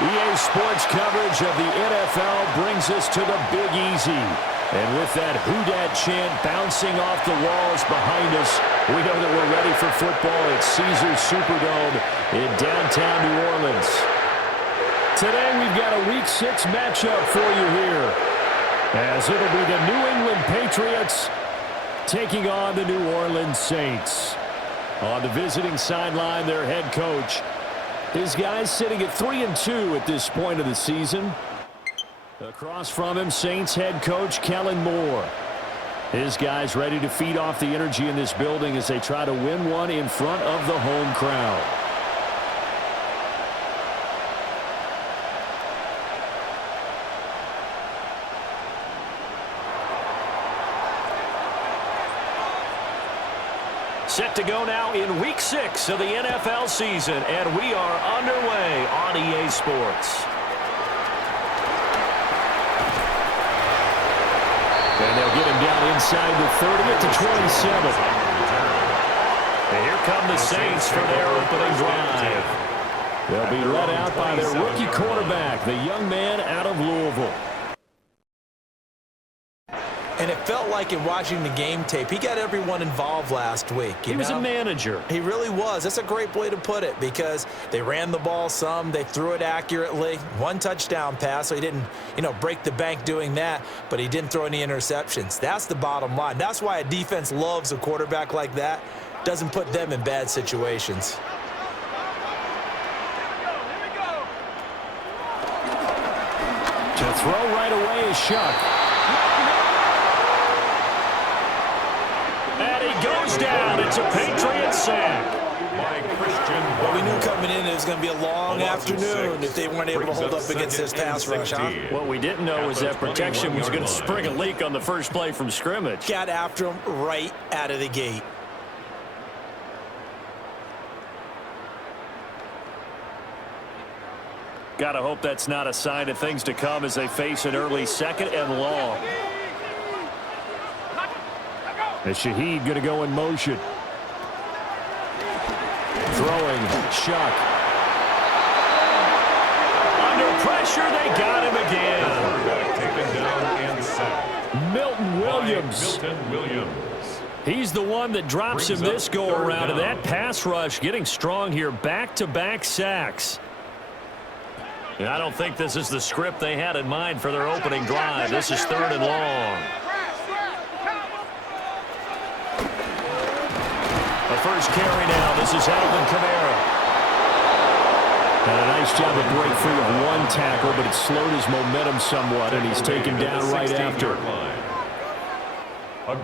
EA Sports coverage of the NFL brings us to the Big Easy. And with that "Who Dat" chant bouncing off the walls behind us, we know that we're ready for football at Caesars Superdome in downtown New Orleans. Today we've got a Week 6 matchup for you here, as it'll be the New England Patriots taking on the New Orleans Saints. On the visiting sideline, their head coach. His guys sitting at 3-2 at this point of the season. Across from him, Saints head coach Kellen Moore. His guys ready to feed off the energy in this building as they try to win one in front of the home crowd. Set to go now in Week 6 of the NFL season, and we are underway on EA Sports. And they'll get him down inside the 30 at the 27. And here come the Saints for their opening drive. They'll be led out by their rookie quarterback, the young man out of Louisville. And it felt like in watching the game tape, he got everyone involved last week. He was a manager. He really was. That's a great way to put it, because they ran the ball some, they threw it accurately. One touchdown pass, so he didn't, break the bank doing that, but he didn't throw any interceptions. That's the bottom line. That's why a defense loves a quarterback like that. Doesn't put them in bad situations. To throw right away is Shuck. And he goes down. It's a Patriots sack. Well, we knew coming in it was going to be a long afternoon if they weren't able to hold up against this pass rush, huh? What we didn't know was that protection was going to spring a leak on the first play from scrimmage. Got after him right out of the gate. Got to hope that's not a sign of things to come as they face an early second and long. As Shaheed going to go in motion. Throwing, Shuck. Under pressure, they got him again. Taken down and sacked. Milton Williams. He's the one that drops him this go-around, and that pass rush getting strong here. Back-to-back sacks. And I don't think this is the script they had in mind for their opening drive. This is 3rd and long. The first carry now. This is Alvin Kamara. And a nice job of break free of one tackle, but it slowed his momentum somewhat, and he's taken down right after.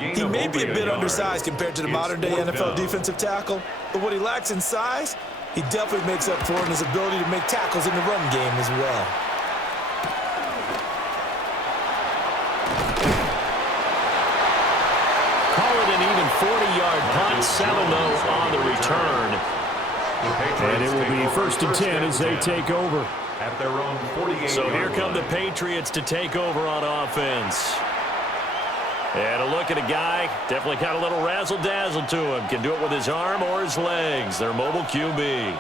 He may be a bit undersized compared to the modern-day NFL defensive tackle, but what he lacks in size, he definitely makes up for in his ability to make tackles in the run game as well. Call it an even 40-yard punt, 7-0 on the return. And it will be 1st and 10 as they take over. At their own 48. So here come the Patriots to take over on offense. And a look at a guy, definitely got a little razzle-dazzle to him. Can do it with his arm or his legs. Their mobile QB.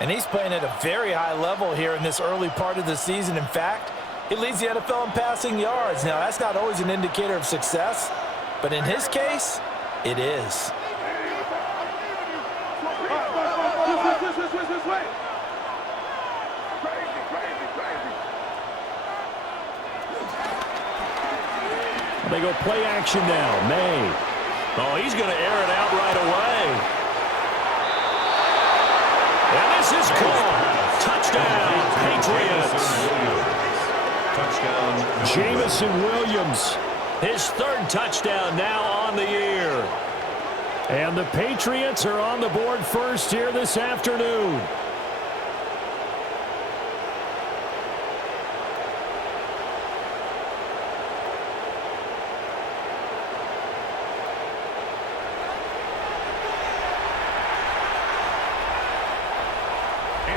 And he's playing at a very high level here in this early part of the season. In fact, he leads the NFL in passing yards. Now, that's not always an indicator of success, but in his case, it is. They go play action now. May. Oh, he's going to air it out right away. And this is caught. Touchdown, Patriots. Touchdown. Jamison Williams. His 3rd touchdown now on the year. And the Patriots are on the board first here this afternoon.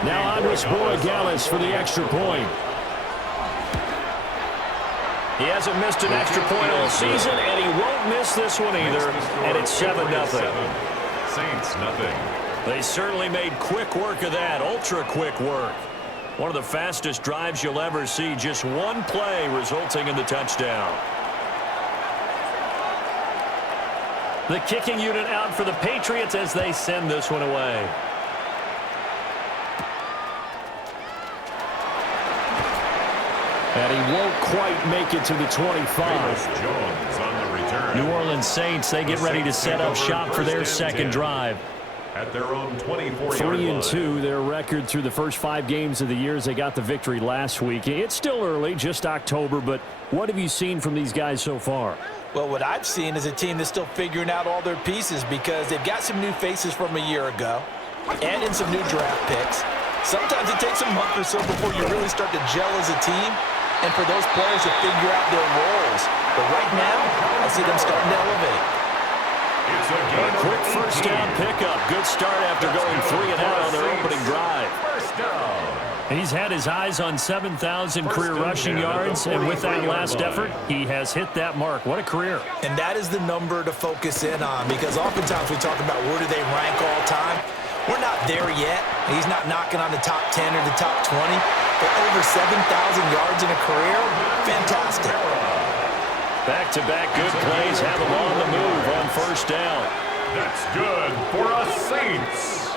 Now on with Boy Gallis for the extra point. He hasn't missed an extra point all season, and he won't miss this one either. And it's 7-0. Saints, nothing. They certainly made quick work of that, ultra quick work. One of the fastest drives you'll ever see, just one play resulting in the touchdown. The kicking unit out for the Patriots as they send this one away. And he won't quite make it to the 25. Jones on the return. New Orleans Saints, they get ready to set up shop for their second drive. At their own 24-yard line. 3-2, their record through the first 5 games of the year as they got the victory last week. It's still early, just October, but what have you seen from these guys so far? Well, what I've seen is a team that's still figuring out all their pieces because they've got some new faces from a year ago and in some new draft picks. Sometimes it takes a month or so before you really start to gel as a team and for those players to figure out their roles. But right now, I see them starting to elevate. A quick first down pickup. Good start after going 3 and out on their opening drive. First down. He's had his eyes on 7,000 career rushing yards, and with that last effort, he has hit that mark. What a career. And that is the number to focus in on because oftentimes we talk about where do they rank all time. We're not there yet. He's not knocking on the top 10 or the top 20, but over 7,000 yards in a career, fantastic. Back-to-back good plays have him on the move on first down. That's good for us Saints.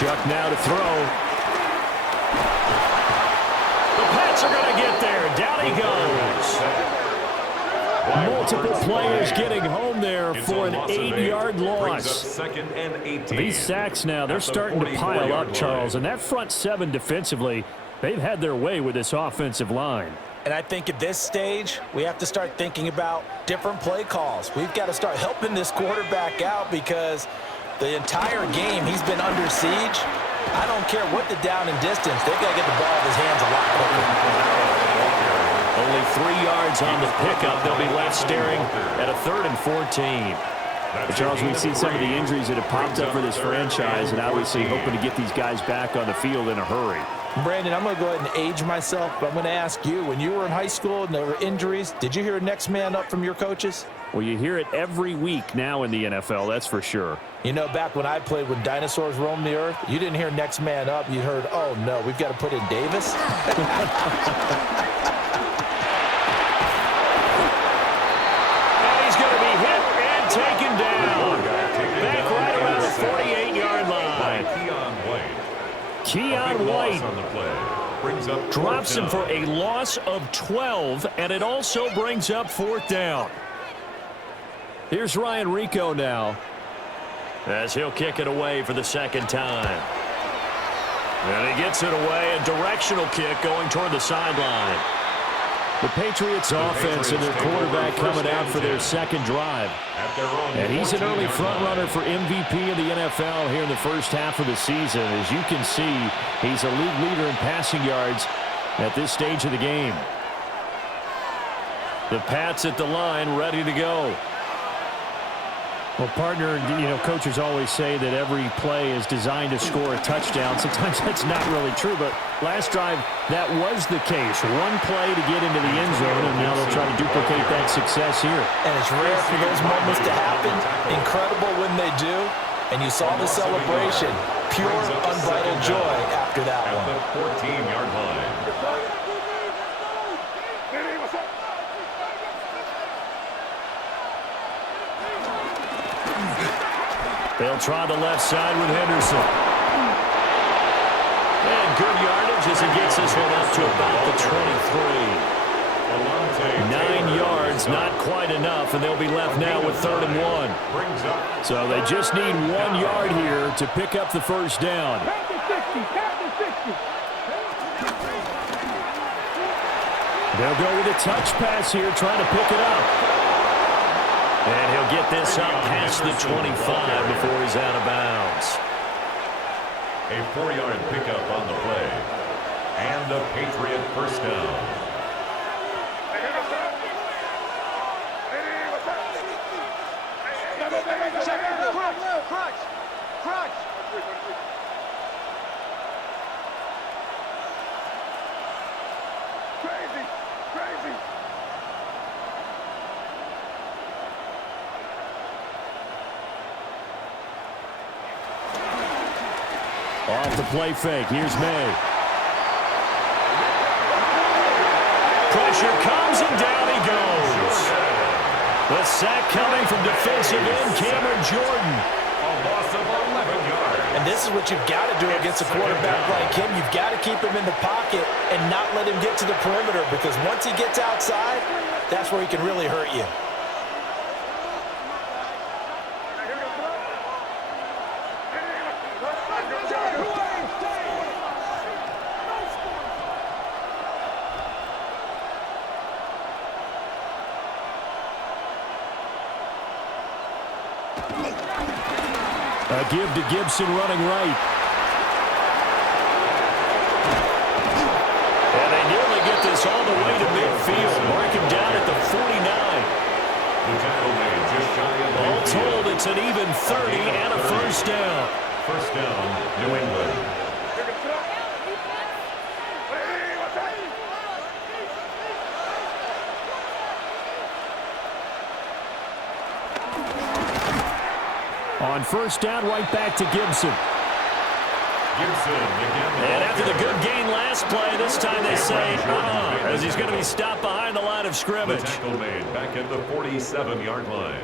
Chuck now to throw. The Pats are going to get there. Down he goes. Multiple players getting home there It's for a an loss of 8-yard Brings up loss. second and 18. These sacks now, they're At the starting to pile 44-yard up, Charles. line. And that front 7 defensively, they've had their way with this offensive line. And I think at this stage, we have to start thinking about different play calls. We've got to start helping this quarterback out because the entire game he's been under siege. I don't care what the down and distance. They've got to get the ball in his hands a lot quicker. Only 3 yards on the pickup. They'll be left staring at a 3rd and 14. But Charles, we see some of the injuries that have popped up for this franchise and obviously hoping to get these guys back on the field in a hurry. Brandon, I'm going to go ahead and age myself, but I'm going to ask you, when you were in high school and there were injuries, did you hear next man up from your coaches? Well, you hear it every week now in the NFL, that's for sure. You know, back when I played when dinosaurs roamed the earth, you didn't hear next man up. You heard, oh, no, we've got to put in Davis. He's going to be hit and taken down. Back right around the 48-yard line. Keon White On the play. Brings up Drops him fourth for down. a loss of 12, and it also brings up 4th down. Here's Ryan Rico now. As he'll kick it away for the second time. And he gets it away, a directional kick going toward the sideline. The Patriots offense and their quarterback coming out for their second drive. At their own And he's an early 14-yard front line. runner for MVP of the NFL here in the first half of the season. As you can see, he's a league leader in passing yards at this stage of the game. The Pats at the line, ready to go. Well, partner, you know, coaches always say that every play is designed to score a touchdown. Sometimes that's not really true, but last drive, that was the case. One play to get into the end zone, and now they'll try to duplicate that success here. And it's rare for those moments to happen. Incredible when they do. And you saw the celebration. Pure, unbridled joy after that At one. the 14-yard line. They'll try the left side with Henderson. And good yardage as he gets this one up to about the 23. 9 yards, not quite enough, and they'll be left now with 3rd and 1. Brings up So they just need 1 yard here to pick up the first down. They'll go with a touch pass here, trying to pick it up. And he'll get this up past the 25 before he's out of bounds. a 4-yard pickup on the play. And a Patriot first down. Off the play fake. Here's May. Pressure comes, and down he goes. The sack coming from defensive end Cameron Jordan. A loss of 11 yards. And this is what you've got to do against a quarterback like him. You've got to keep him in the pocket and not let him get to the perimeter, because once he gets outside, that's where he can really hurt you. A give to Gibson running right. And they nearly get this all the way to midfield. Mark him down at the 49. The tackle made just shy of All midfield. told, it's an even 30 and a first down. First down, New England. On first down, right back to Gibson. Gibson again. And after the good gain last play, this time they say, as he's going to be stopped behind the line of The scrimmage. tackle made back at the 47-yard line.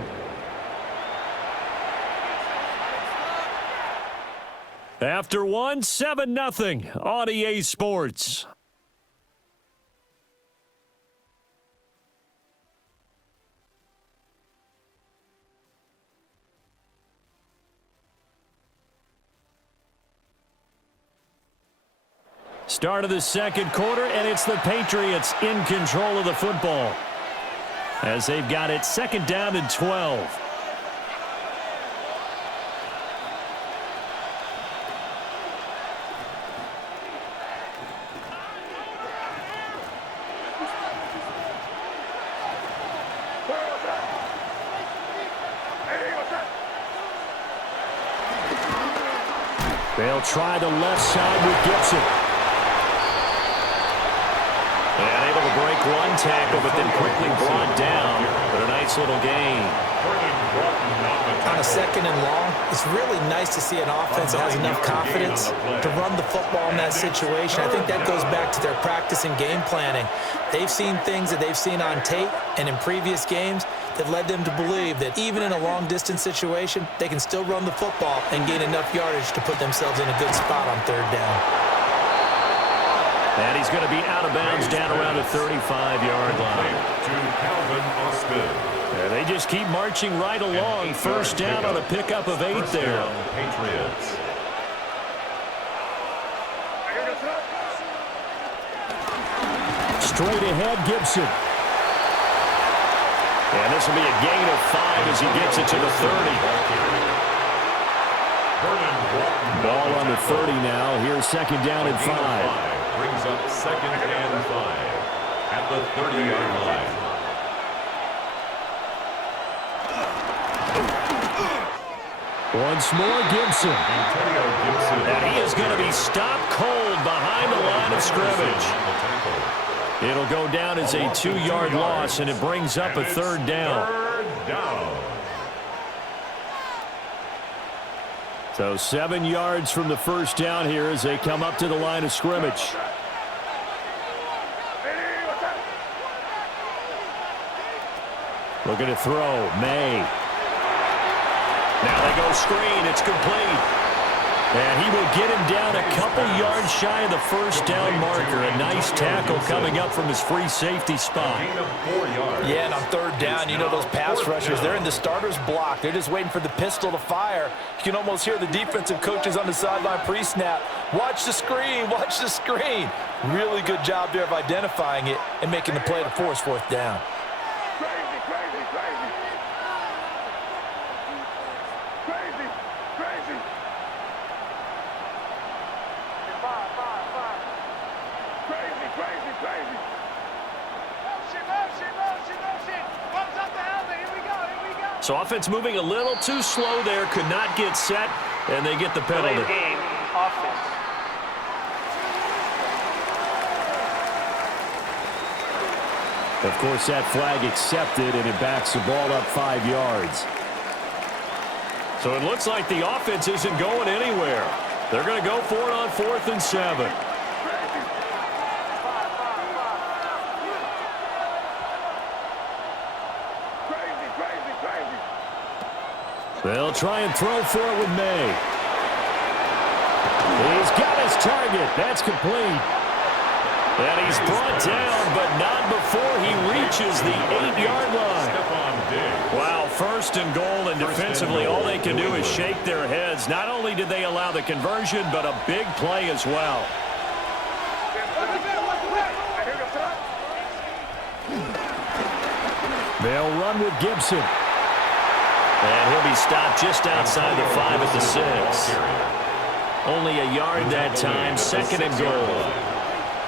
After one, 7-0 on EA Sports. Start of the second quarter, and it's the Patriots in control of the football as they've got it second down and 12. They'll try the left side with Gibson. And able to break one tackle, but then quickly brought down. But a nice little gain. On a second and long, it's really nice to see an offense that has enough confidence to run the football in that situation. I think that goes back to their practice and game planning. They've seen things that they've seen on tape and in previous games that led them to believe that even in a long-distance situation, they can still run the football and gain enough yardage to put themselves in a good spot on third down. And he's going to be out of bounds down around the 35-yard line. To Calvin Austin. And they just keep marching right along. First down on a pickup of 8 First there. down, Patriots. Straight ahead, Gibson. And this will be a gain of 5 as he gets it to the 30. Ball on the 30 now. Here's second down and 5. Brings up second and 5 at the 30-yard line. Once more, Gibson. Antonio Gibson. And he is going to be stopped cold behind the line of scrimmage. It'll go down as a 2-yard loss, and it brings up a third down. Third down. So 7 yards from the first down here as they come up to the line of scrimmage. Looking to throw. May. Now they go screen. It's complete. And he will get him down a couple yards shy of the first down marker. A nice tackle coming up from his free safety spot. Gain of 4 yards. Yeah, and on third down, you know those pass rushers, they're in the starter's block. They're just waiting for the pistol to fire. You can almost hear the defensive coaches on the sideline pre-snap. Watch the screen, watch the screen. Really good job there of identifying it and making the play to force fourth down. So offense moving a little too slow there, could not get set, and they get the penalty. Game, offense. Of course, that flag accepted, and it backs the ball up 5 yards. So it looks like the offense isn't going anywhere. They're going to go for it on 4th and 7. They'll try and throw for it with May. He's got his target. That's complete. And he's brought down, but not before he reaches the 8-yard line. Wow, 1st and goal, and defensively all they can do is shake their heads. Not only did they allow the conversion, but a big play as well. They'll run with Gibson. And he'll be stopped just outside the 5 at the 6. Only a yard that time, 2nd and goal.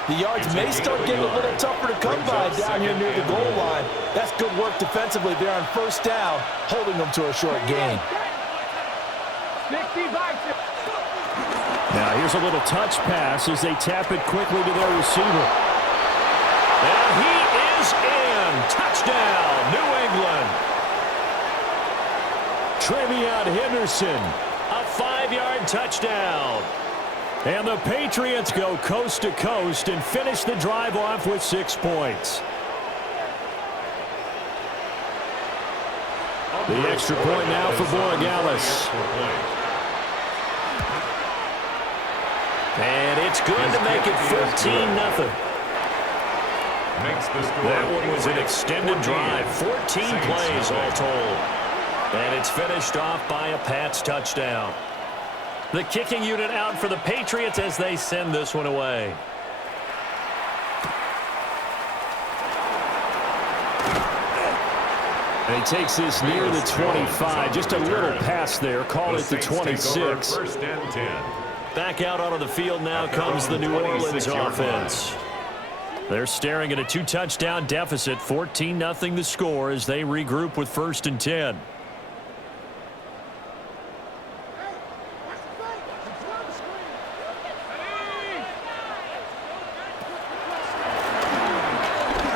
The yards may start getting a little tougher to come by down here near the goal line. That's good work defensively there on 1st down, holding them to a short gain. Now here's a little touch pass as they tap it quickly to their receiver. And he is in. Touchdown, New England. Trevion Henderson, a 5-yard touchdown. And the Patriots go coast to coast and finish the drive off with 6 points. The extra point now for Borregales. And it's good to make it 14-0. That one was an extended drive, 14 plays all told. And it's finished off by a Pats touchdown. The kicking unit out for the Patriots as they send this one away. And he takes this near the 25. Just a little pass there. Call it the 26. 1st and 10. Back out onto the field now comes the New Orleans offense. They're staring at a 2-touchdown deficit. 14-0 the score as they regroup with 1st and 10.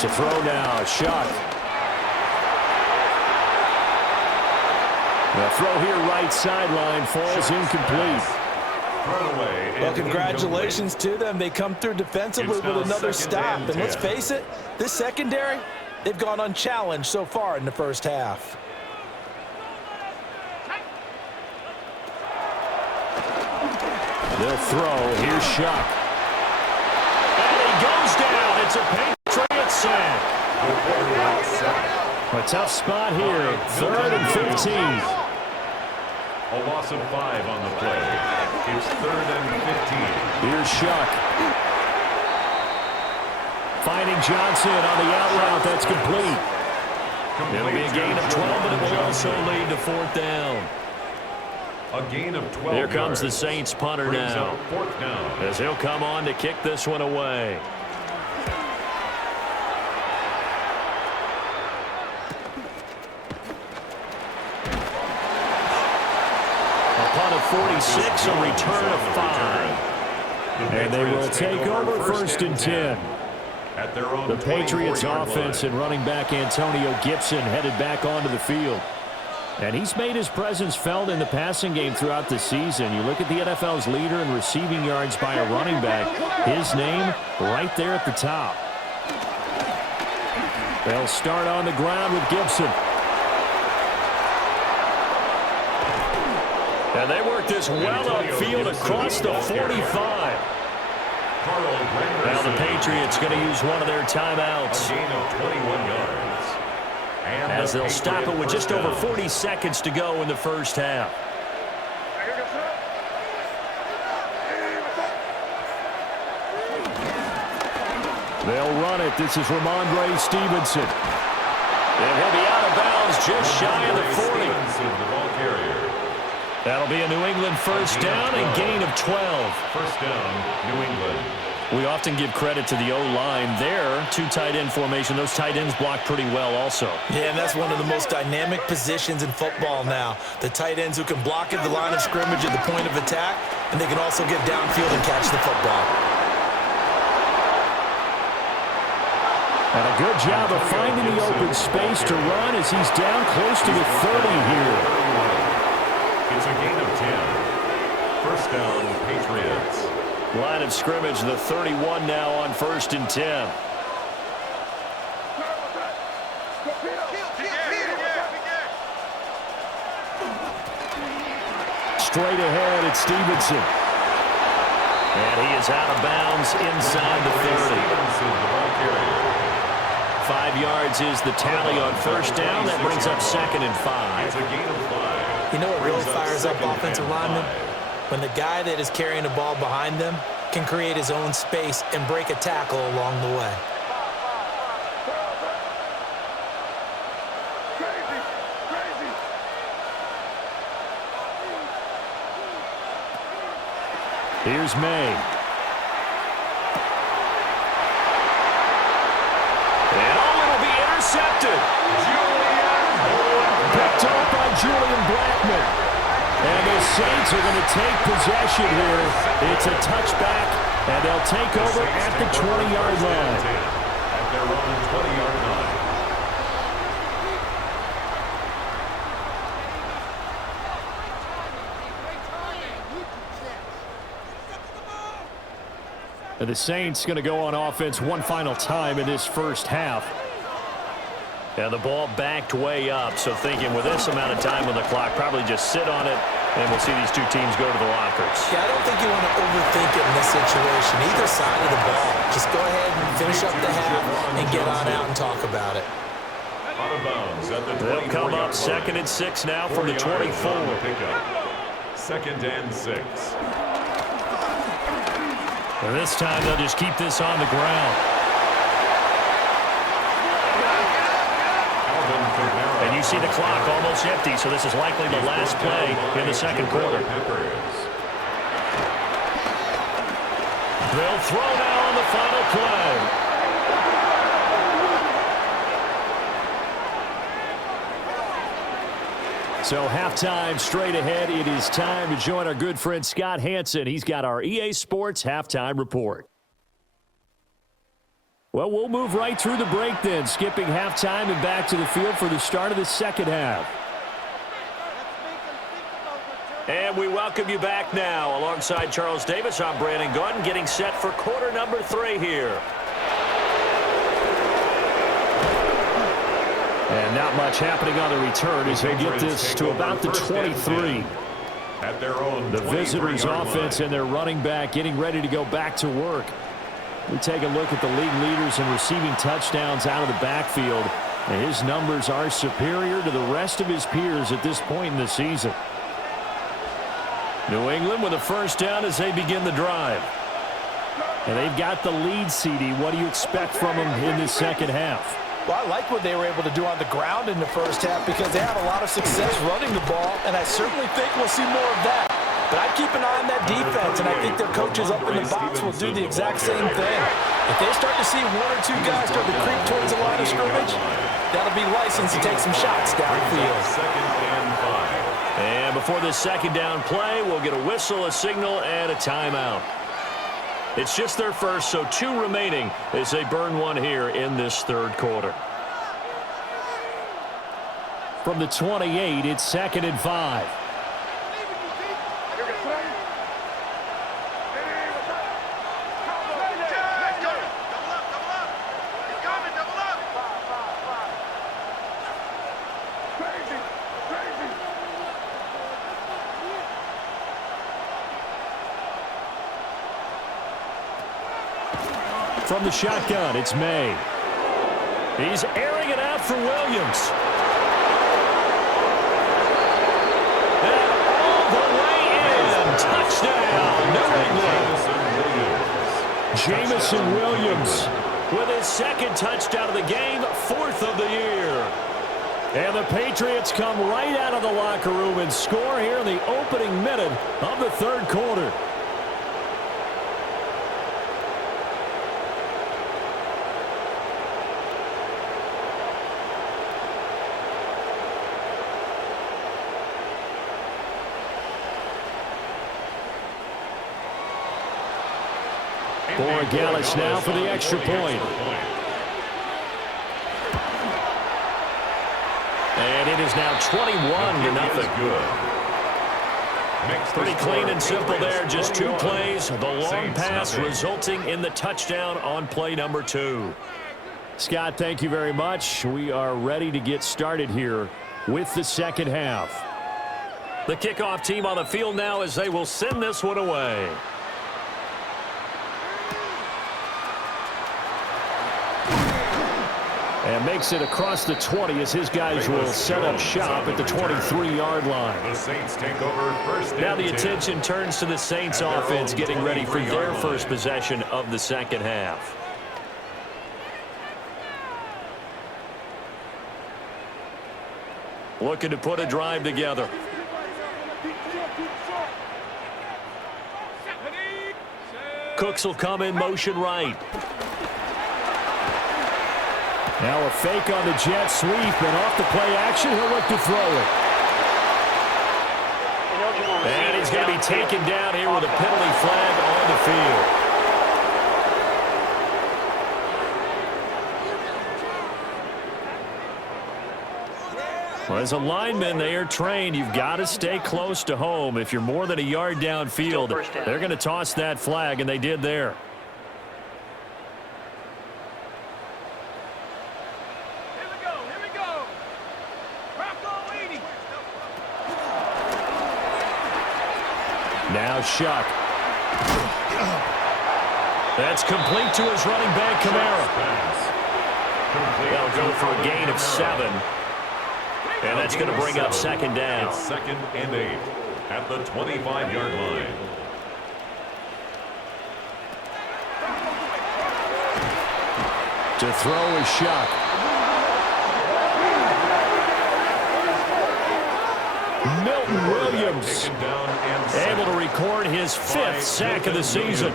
To throw now, Shuck. The throw here right sideline falls incomplete. Well, congratulations to them. They come through defensively with another stop. And let's face it, this secondary, they've gone unchallenged so far in the 1st half. They'll throw. Here's Shuck. And he goes down. It's a Patriots sack. A tough spot here. 3rd and 15. A loss of 5 on the play. It's 3rd and 15. Here's Shuck. Finding Johnson on the out route. That's complete. It'll be a gain of 12, but it will also lead to 4th down. A gain of 12 Here comes the yards. Saints punter now. 4th down. As he'll come on to kick this one away. A punt of 46, a return of 5. And they will take over 1st and 10. At their own The Patriots 24-yard offense line. and running back Antonio Gibson headed back onto the field. And he's made his presence felt in the passing game throughout the season. You look at the NFL's leader in receiving yards by a running back. His name right there at the top. They'll start on the ground with Gibson. And they work this well upfield across the 45. Now the Patriots going to use one of their timeouts. A gain of 21 yards. And As they'll stop it with just over 40 seconds to go in the 1st half. They'll run it. This is Ramondre Stevenson. And he'll be out of bounds just shy of the 40. The ball carrier. That'll be a New England 1st down and gain of 12. 1st down, New England. We often give credit to the O-line there. 2 tight end formation. Those tight ends block pretty well also. Yeah, and that's one of the most dynamic positions in football now. The tight ends who can block at the line of scrimmage at the point of attack, and they can also get downfield and catch the football. And a good job of finding the open space to run as he's down close to the 30 here. It's a gain of 10. First down, Patriots. Line of scrimmage, the 31 now on 1st and 10. Straight ahead, it's Stevenson. And he is out of bounds inside the 30. 5 yards is the tally on 1st down. That brings up 2nd and 5. It's a gain of 5. You know what really fires up offensive linemen? When the guy that is carrying the ball behind them can create his own space and break a tackle along the way. Here's May. And it'll be intercepted. Picked up by Julian Blackman. And the Saints are going to take possession here. It's a touchback, and they'll take over at the 20-yard line. At their own 20-yard line. And the Saints going to go on offense one final time in this first half. And the ball backed way up, so thinking with this amount of time on the clock, probably just sit on it, and we'll see these two teams go to the lockers. Yeah, I don't think you want to overthink it in this situation. Either side of the ball. Just go ahead and finish up the half and get on out and talk about it. Out of bounds at the 24-yard They'll come up line. 2nd and 6 now from the 24. 2nd and 6. And this time they'll just keep this on the ground. And you see the clock almost empty, so this is likely the last play in the 2nd quarter. They'll throw now on the final play. So halftime straight ahead. It is time to join our good friend Scott Hansen. He's got our EA Sports halftime report. Well, we'll move right through the break then, skipping halftime and back to the field for the start of the second half. And we welcome you back now. Alongside Charles Davis, I'm Brandon Gaudin, getting set for quarter number 3 here. And not much happening on the return as they get this to about the 23. At their own The visitors' offense line. and their running back getting ready to go back to work. We take a look at the league leaders in receiving touchdowns out of the backfield. And his numbers are superior to the rest of his peers at this point in the season. New England with a first down as they begin the drive. And they've got the lead, CD. What do you expect from them in this second half? Well, I like what they were able to do on the ground in the first half because they had a lot of success running the ball, and I certainly think we'll see more of that. But I keep an eye on that defense, and I think their coaches up in the box will do the exact same thing. If they start to see 1 or 2 guys start to creep towards the line of scrimmage, that'll be license to take some shots downfield. 2nd and 5. And before this second down play, we'll get a whistle, a signal, and a timeout. It's just their first, so 2 remaining as they burn one here in this third quarter. From the 28, it's 2nd and 5. From the shotgun, it's May. He's airing it out for Williams. And all the way in. Touchdown, New England. Jamison Williams with his 2nd touchdown of the game, 4th of the year. And the Patriots come right out of the locker room and score here in the opening minute of the third quarter. Gallus now for the extra point. And it is now 21-0. Pretty clean and simple there. Just 2 plays. The long pass resulting in the touchdown on play number 2. Scott, thank you very much. We are ready to get started here with the second half. The kickoff team on the field now as they will send this one away. And makes it across the 20 as his guys will set up shop at the 23-yard line. The Saints take over first. Now the attention turns to the Saints offense getting ready for their first possession of the second half. Looking to put a drive together. Cooks will come in motion right. Now a fake on the jet sweep, and off the play action, he'll look to throw it. And he's going to be taken down here with a penalty flag on the field. Well, as a lineman, they are trained. You've got to stay close to home. If you're more than a yard downfield, they're going to toss that flag, and they did there. Now Shuck. That's complete to his running back, Kamara. They'll go for a gain of 7. And that's going to bring up second down. It's 2nd and 8 at the 25-yard line. To throw is Shuck. Milton Williams able to record his 5th sack of the season.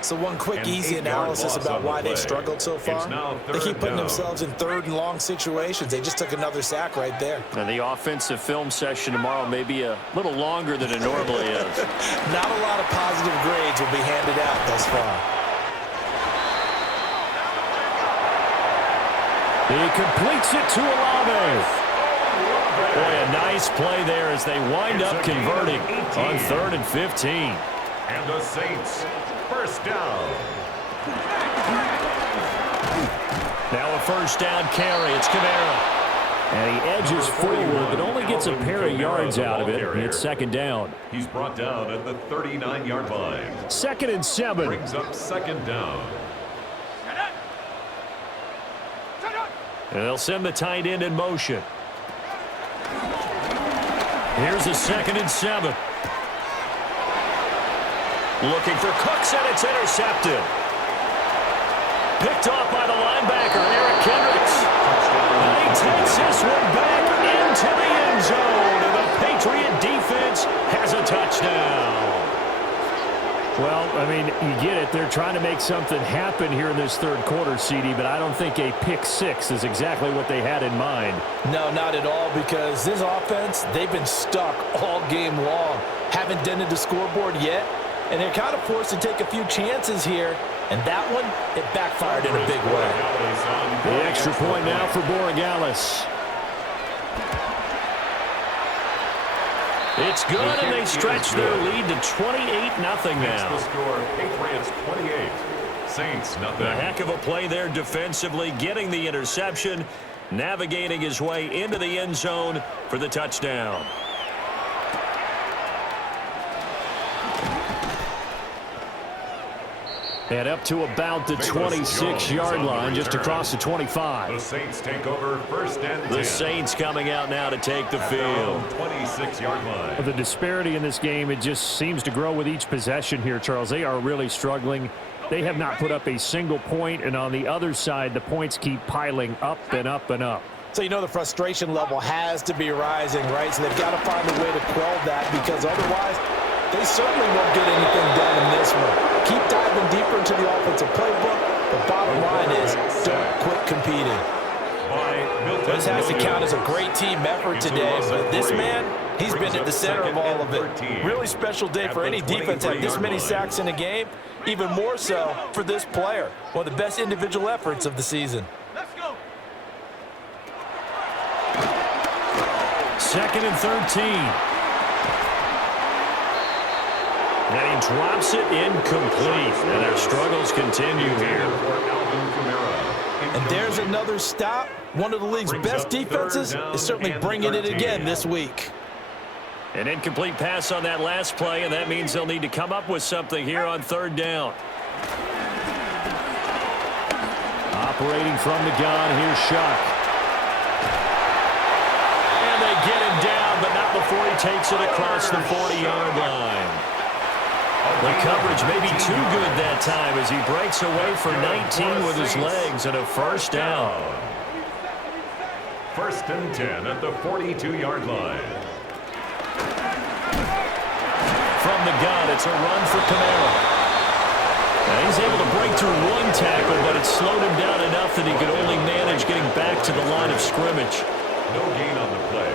So one quick, easy analysis about why they've struggled so far. They keep putting themselves in 3rd and long situations. They just took another sack right there. And the offensive film session tomorrow may be a little longer than it normally is. Not a lot of positive grades will be handed out thus far. He completes it to Olave. Boy, a nice play there as they wind up converting on 3rd and 15. And the Saints, first down. Now a first down carry. It's Kamara. And he edges forward, but only gets a pair of yards out of it. It's second down. He's brought down at the 39-yard line. 2nd and 7. Brings up second down. And they'll send the tight end in motion. Here's a 2nd and 7. Looking for Cooks, and it's intercepted. Picked off by the linebacker, Eric Kendricks. And he takes this one back into the end zone, and the Patriot defense has a touchdown. Well, I mean, you get it. They're trying to make something happen here in this 3rd quarter, CD, but I don't think a pick 6 is exactly what they had in mind. No, not at all, because this offense, they've been stuck all game long. Haven't dented the scoreboard yet, and they're kind of forced to take a few chances here. And that one, it backfired in a big way. The extra point now for Borregales. It's good, and they stretch their lead to 28-0 now. The score, Patriots 28, Saints nothing. A heck of a play there defensively, getting the interception, navigating his way into the end zone for the touchdown. And up to about the 26-yard line, just across the 25. The Saints take over first and 10. The Saints coming out now to take the field. 26-yard line. The disparity in this game, it just seems to grow with each possession here, Charles. They are really struggling. They have not put up a single point, and on the other side, the points keep piling up and up and up. So you know the frustration level has to be rising, right? So they've got to find a way to quell that, because otherwise they certainly won't get anything done in this one. Keep diving deeper into the offensive playbook. The bottom line is don't quit competing. This has to count as a great team effort today, but this man, he's been at the center of all of it. Really special day for any defense to have this many sacks in a game, even more so for this player. One of the best individual efforts of the season. 2nd and 13. And he drops it incomplete. And their struggles continue here. And there's another stop. One of the league's best defenses is certainly bringing it again this week. An incomplete pass on that last play, and that means they'll need to come up with something here on third down. Operating from the gun, here's Shuck. And they get him down, but not before he takes it across the 40-yard line. The coverage may be too good that time as he breaks away for 19 with his legs and a first down. First and 10 at the 42-yard line. From the gun, it's a run for Kamara. Now he's able to break through one tackle, but it slowed him down enough that he could only manage getting back to the line of scrimmage. No gain on the play.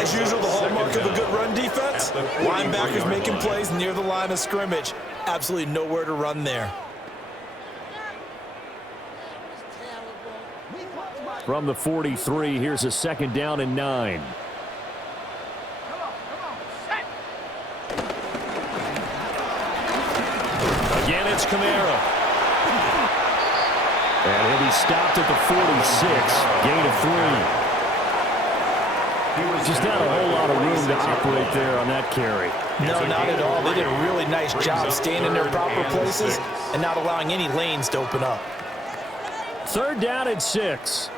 As usual, the hallmark of a good run defense, linebackers making plays near the line of scrimmage. Absolutely nowhere to run there. From the 43, here's a second down and 9. Again, it's Kamara. And he'll be stopped at the 46, gain of 3. Just not a whole lot of room to operate there on that carry. No, not at all. They did a really nice job staying in their proper places and not allowing any lanes to open up. Third down and 6.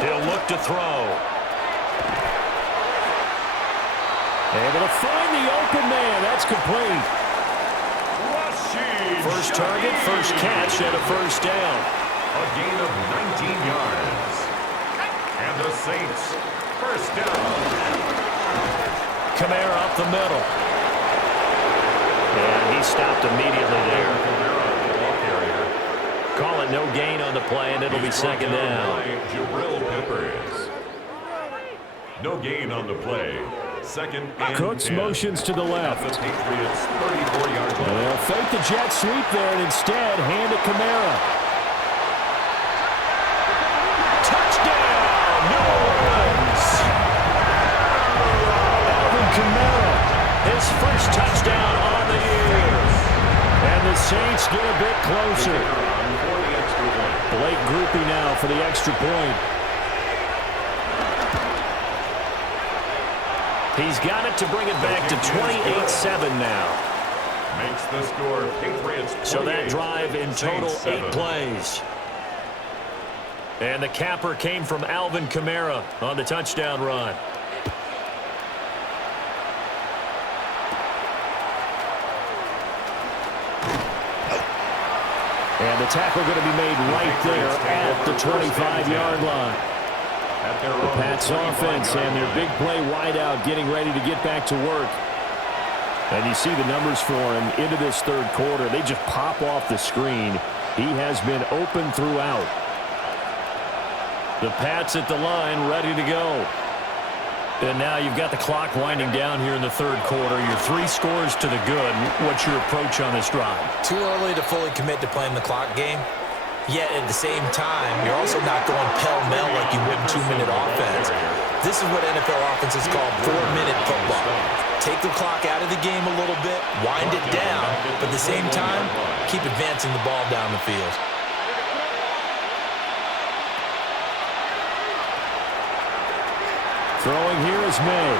He'll look to throw. Able to find the open man. That's complete. First target, first catch, and a first down. A gain of 19 yards. And the Saints, first down. Kamara up the middle. And he stopped immediately there. Call it no gain on the play, and it'll be second down. No gain on the play. Second and Cooks 10. motions to the left. The Patriots 34-yard line. They'll fake the jet sweep there and instead hand it Kamara. Touchdown, New Orleans! Alvin Kamara, His first touchdown on the year. and the Saints get a bit closer. Blake Groupie now for the extra point. He's got it to bring it back to 28-7 now. Makes the score Patriots 28. So that drive in total Saints 8 7. plays. And the capper came from Alvin Kamara on the touchdown run. And the tackle going to be made right there at the 25-yard line. The Pats offense and their big play wideout getting ready to get back to work. And you see the numbers for him into this third quarter. They just pop off the screen. He has been open throughout. The Pats at the line ready to go. And now you've got the clock winding down here in the third quarter. Your 3 scores to the good. What's your approach on this drive? Too early to fully commit to playing the clock game. Yet at the same time, you're also not going pell-mell like you would in 2-minute offense. This is what NFL offenses call 4-minute football. Take the clock out of the game a little bit, wind it down, but at the same time, keep advancing the ball down the field. Throwing here is May.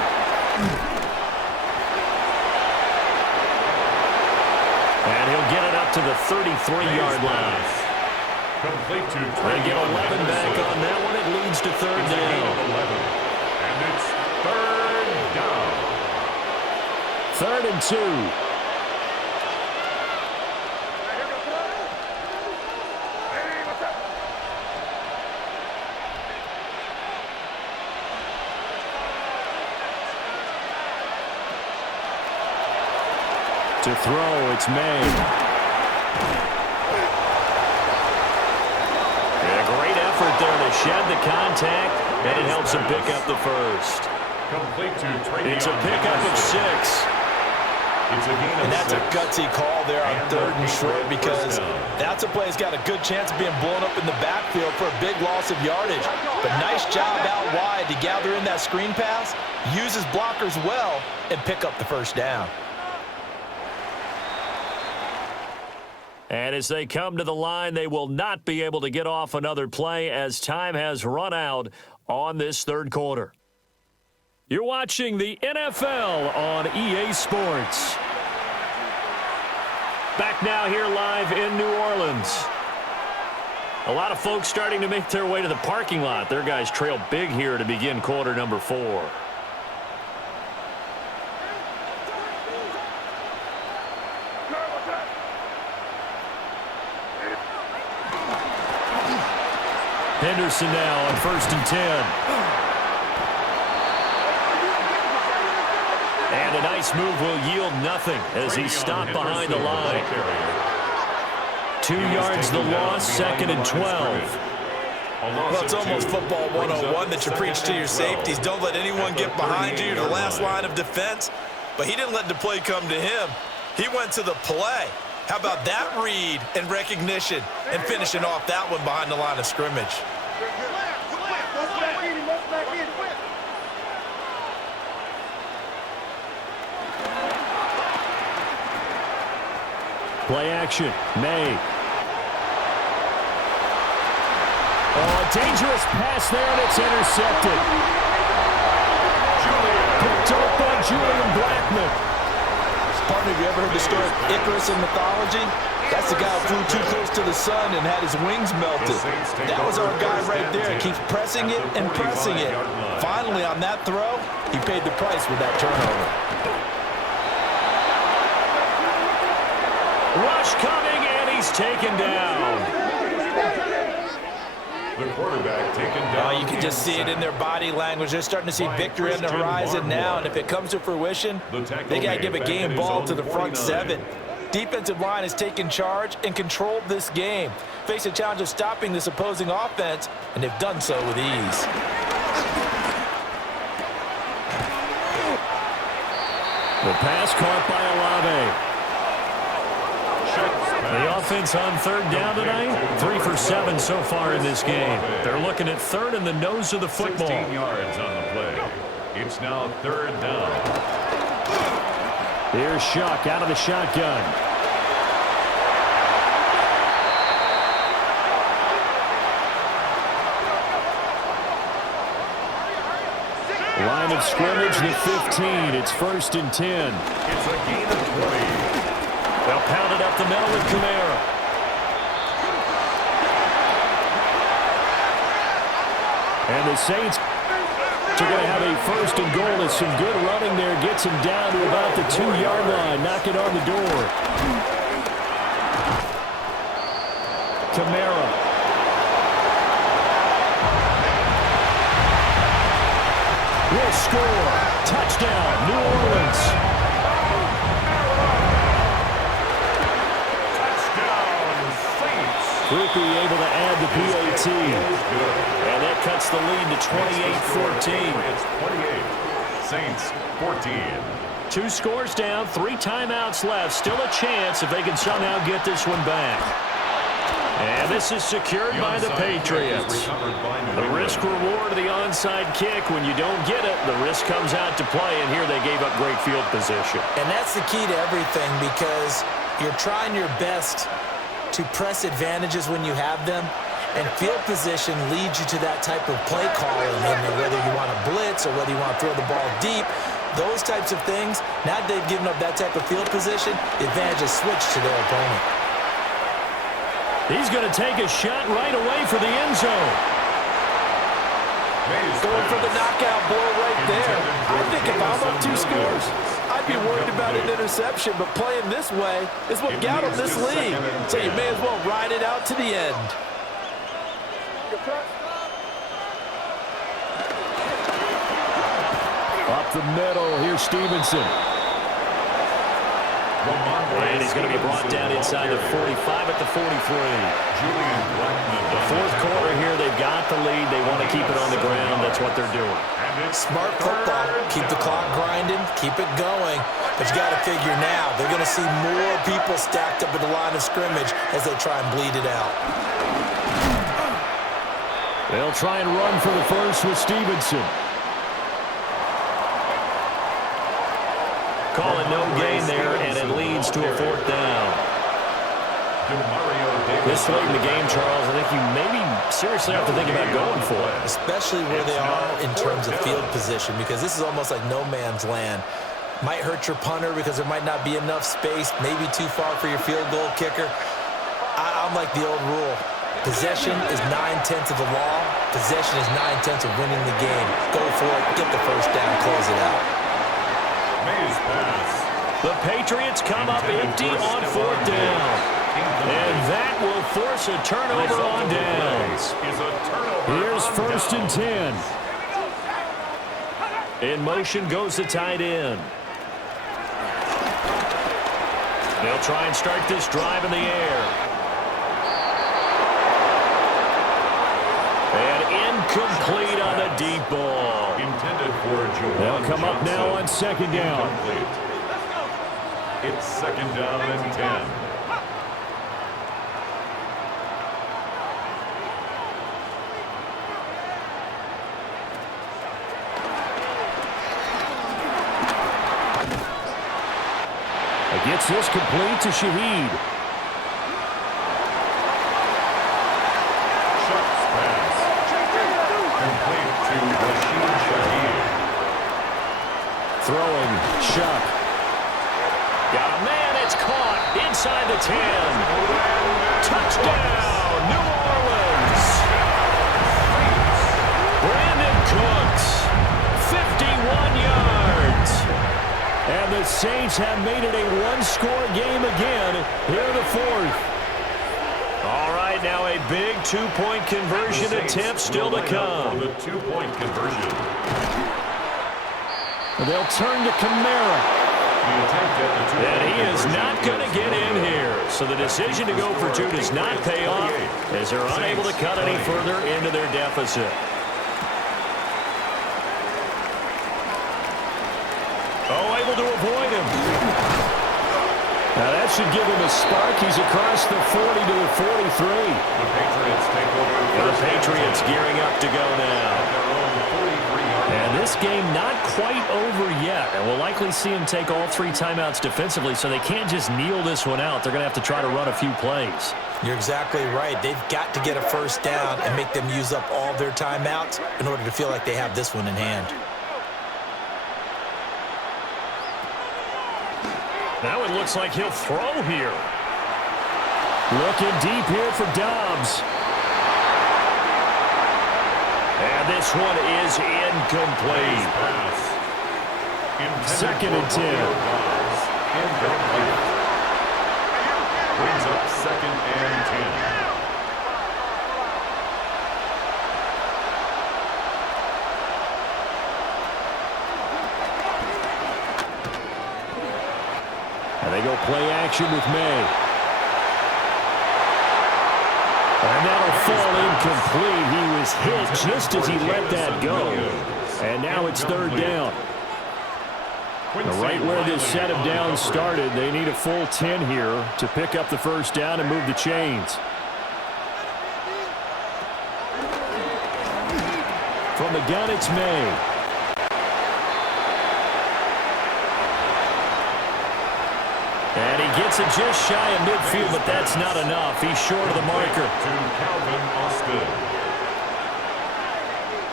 And he'll get it up to the 33-yard line. Complete to They get 11 back on that one. It leads to third down. 11. And it's third down. 3rd and 2. To throw, it's May. Great effort there to shed the contact, and it helps him pick up the first. Complete to Travion It's a pickup of 6. It's a gain of And that's 6. a gutsy call there on And 3rd and a short, first because down. that's a play that's got a good chance of being blown up in the backfield for a big loss of yardage. But nice job out wide to gather in that screen pass, use his blockers well, and pick up the first down. And as they come to the line, they will not be able to get off another play as time has run out on this third quarter. You're watching the NFL on EA Sports. Back now here live in New Orleans. A lot of folks starting to make their way to the parking lot. Their guys trail big here to begin quarter number 4. Henderson now on 1st and 10. And a nice move will yield nothing as he's stopped behind the line. 2 yards the loss, 2nd and 12. Well, it's almost football 101 that you preach to your safeties. Don't let anyone get behind you, the last line of defense. But he didn't let the play come to him. He went to the play. How about that read and recognition and finishing off that one behind the line of scrimmage? Play action. May. Oh, a dangerous pass there, and it's intercepted. Picked up by Julian Blackmon. Partner, have you ever heard the story of Icarus in mythology? That's the guy who flew too close to the sun and had his wings melted. That was our guy right there. He keeps pressing it and pressing it. Finally, on that throw, he paid the price with that turnover. Rush coming, and he's taken down. The quarterback taken down. You can just see it in their body language. They're starting to see victory on the horizon now, and if it comes to fruition, they got to give a game ball to the front 7. Defensive line has taken charge and controlled this game. Face a challenge of stopping this opposing offense, and they've done so with ease. The pass caught by Olave. The offense on 3rd down tonight, 3 for 7 so far in this game. They're looking at 3rd in the nose of the football. 16 yards on the play. It's now 3rd down. Here's Shuck out of the shotgun. Line of scrimmage, the 15. It's 1st and 10. It's a gain of 20. They'll pound it up the middle with Kamara. And the Saints are going to have a 1st and goal as some good running there gets him down to about the 2-yard line. Knock it on the door. Kamara. Will score. Touchdown, New Orleans. Rupi able to add the PAT. And that cuts the lead to 28-14. It's 28. Saints 14. 2 scores down, 3 timeouts left. Still a chance if they can somehow get this one back. And this is secured by the Patriots. The risk reward of the onside kick. When you don't get it, the risk comes out to play. And here they gave up great field position. And that's the key to everything, because you're trying your best to press advantages when you have them, and field position leads you to that type of play calling, and whether you want to blitz or whether you want to throw the ball deep, those types of things. Now that they've given up that type of field position, the advantage is switched to their opponent. He's going to take a shot right away for the end zone. Going for the knockout blow right there. I think if I'm up 2 scores, I'd be worried about an interception, but playing this way is what got him this lead. So you may as well ride it out to the end. Up the middle, here's Stevenson. And he's going to be brought down inside the 45 at the 43. The fourth quarter here, they've got the lead. They want to keep it on the ground. That's what they're doing. Smart football. Keep the clock grinding. Keep it going. But you got to figure now, they're going to see more people stacked up at the line of scrimmage as they try and bleed it out. They'll try and run for the first with Stevenson. Call it no gain there, and it leads to a fourth down. This late in the game, Charles, I think you maybe seriously have to think about going for it. Especially where they are in terms of field position, because this is almost like no man's land. Might hurt your punter because there might not be enough space, maybe too far for your field goal kicker. I'm like the old rule. Possession is 9/10 of the law. Possession is 9/10 of winning the game. Go for it, get the first down, close it out. The Patriots come up empty on fourth down. And that will force a turnover on downs. Here's first and 10. In motion goes the tight end. They'll try and start this drive in the air. And incomplete on the deep ball. They'll come up now on second down. It's second down and 10. Gets this complete to Shaheed. Sharp's pass. Complete to Rashid Shaheed. Throwing, Sharp. Got a man, it's caught inside the 10. Touchdown, New Orleans. Brandon Cooks, 51 yards. And the Saints have made it a one-score game again here in the fourth. All right, now a big two-point conversion attempt still to come. The two-point conversion. They'll turn to Kamara. And he is not going to get in here. So the decision to go for two does not pay off as they're unable to cut any further into their deficit. Oh, able to avoid him. Now that should give him a spark. He's across the 40 to the 43. The Patriots take over. The Patriots gearing up to go now. And this game not quite over yet. And we'll likely see him take all three timeouts defensively, so they can't just kneel this one out. They're going to have to try to run a few plays. You're exactly right. They've got to get a first down and make them use up all their timeouts in order to feel like they have this one in hand. Now it looks like he'll throw here. Looking deep here for Dobbs. And this one is incomplete. Second and 10. Incomplete. Brings up second and 10. And they go play action with May. And that'll fall incomplete. He was hit just as he let that go. And now it's third down. Right where this set of downs started, they need a full 10 here to pick up the first down and move the chains. From the gun, it's May. And he gets it just shy of midfield, but that's not enough. He's short of the marker. To Calvin Austin.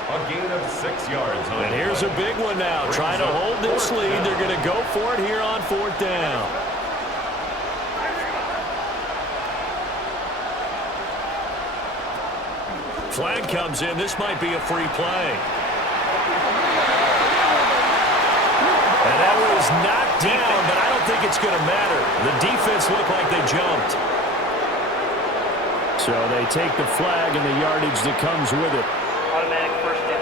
A gain of 6 yards. And here's a big one now. Trying to hold this lead. They're going to go for it here on fourth down. Flag comes in. This might be a free play. And that was knocked down, but I don't think it's going to matter. The defense looked like they jumped. So they take the flag and the yardage that comes with it. Automatic first down.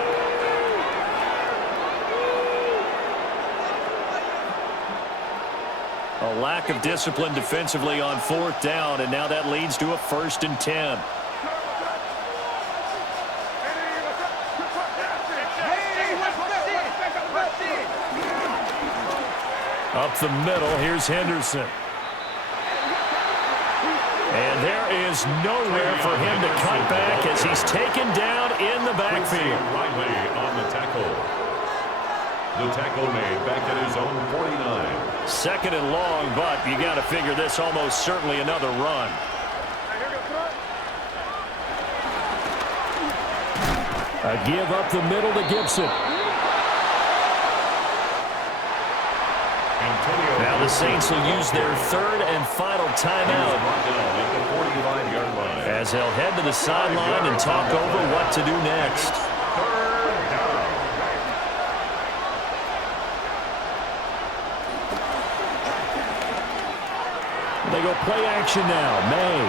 A lack of discipline defensively on 4th down, and now that leads to a 1st and 10. Up the middle, here's Henderson. And there is nowhere for him to cut back as he's taken down in the backfield. Riley on the tackle. The tackle made back at his own 49. 2nd and long, but you got to figure this almost certainly another run. A give up the middle to Gibson. Now the Saints will use their 3rd and final timeout as they'll head to the sideline and talk over what to do next. They go play action now. May.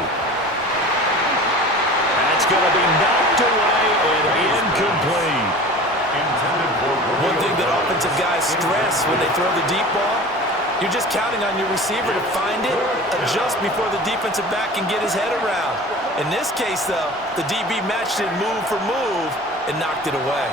That's going to be knocked away and incomplete. One thing that offensive guys stress when they throw the deep ball, you're just counting on your receiver to find it, adjust before the defensive back can get his head around. In this case, though, the DB matched it move for move and knocked it away.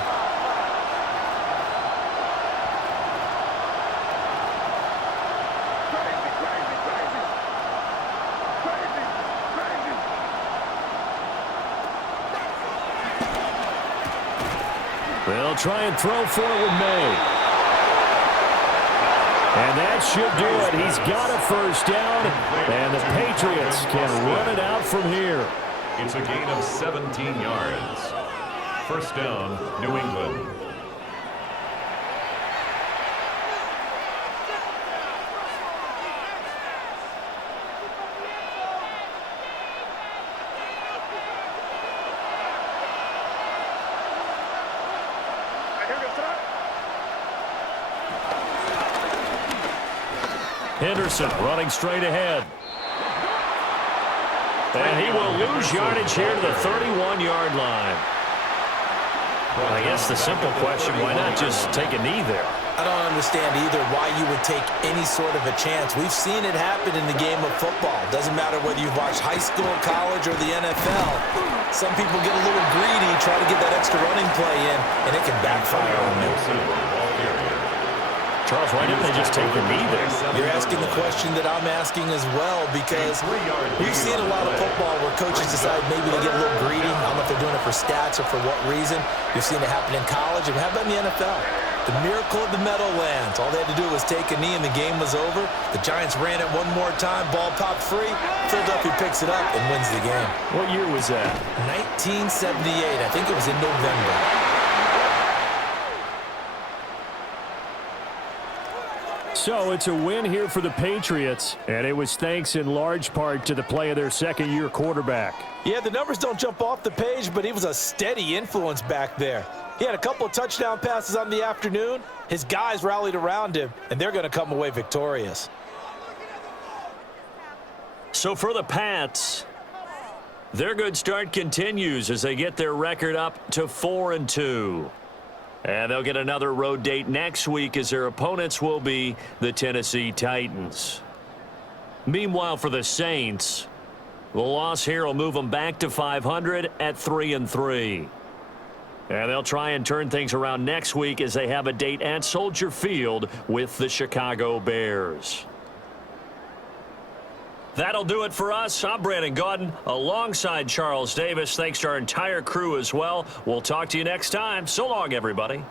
They'll try and throw for it with May. And that should do it. He's got a 1st down, and the Patriots can run it out from here. It's a gain of 17 yards. 1st down, New England. Henderson running straight ahead. And he will lose yardage here to the 31-yard line. Well, I guess the simple question, why not just take a knee there? I don't understand either why you would take any sort of a chance. We've seen it happen in the game of football. Doesn't matter whether you've watched high school, college, or the NFL. Some people get a little greedy, try to get that extra running play in, and it can backfire on them. Charles, why didn't they just take the knee there? You're asking the question that I'm asking as well, because we've seen a lot of football where coaches decide maybe to get a little greedy. I don't know if they're doing it for stats or for what reason. We've seen it happen in college, and how about in the NFL? The miracle of the Meadowlands. All they had to do was take a knee, and the game was over. The Giants ran it one more time. Ball popped free. Philadelphia picks it up and wins the game. What year was that? 1978. I think it was in November. So it's a win here for the Patriots, and it was thanks in large part to the play of their 2nd-year quarterback. Yeah, the numbers don't jump off the page, but he was a steady influence back there. He had a couple of touchdown passes on the afternoon. His guys rallied around him, and they're going to come away victorious. So for the Pats, their good start continues as they get their record up to 4-2. And they'll get another road date next week as their opponents will be the Tennessee Titans. Meanwhile, for the Saints, the loss here will move them back to 500 at 3-3. And they'll try and turn things around next week as they have a date at Soldier Field with the Chicago Bears. That'll do it for us. I'm Brandon Gaudin alongside Charles Davis. Thanks to our entire crew as well. We'll talk to you next time. So long, everybody.